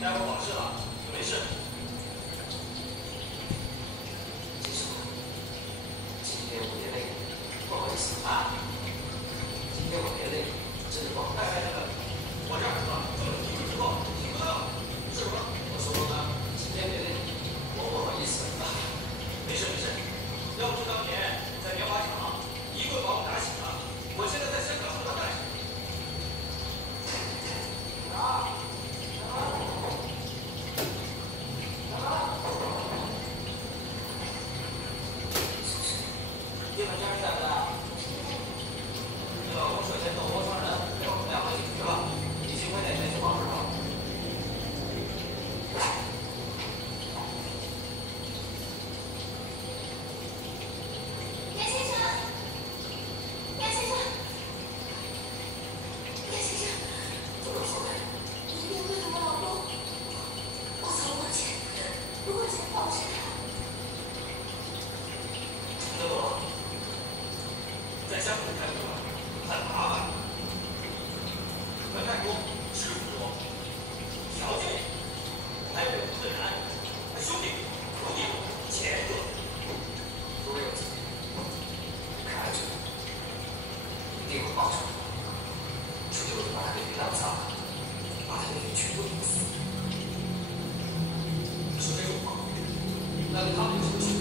待会儿保释了就没事。金师傅，今天我也累，不好意思啊。今天我也累，真的不好意思。我这儿说这么提之后听不到，是不是？我说了，今天别累，我不好意思。没事没事，要不是当年在棉花厂一棍把我打醒了，我现在在香港不知道干什么。叶本家是咋的？我首先动活伤人，被我们两个解决了，你幸亏那天去帮着了。严先生，严先生，严先生，怎么走的？你别为了我老公，我走过去，如果钱保释他。德罗，在香港开会很麻烦，门太多，师傅多，条件还有困难，兄弟徒弟钱多，都有自己，看着一定会报仇的。这就是把他给浪砸了，把他给全部弄死。说这种话，那跟他们有什么区别？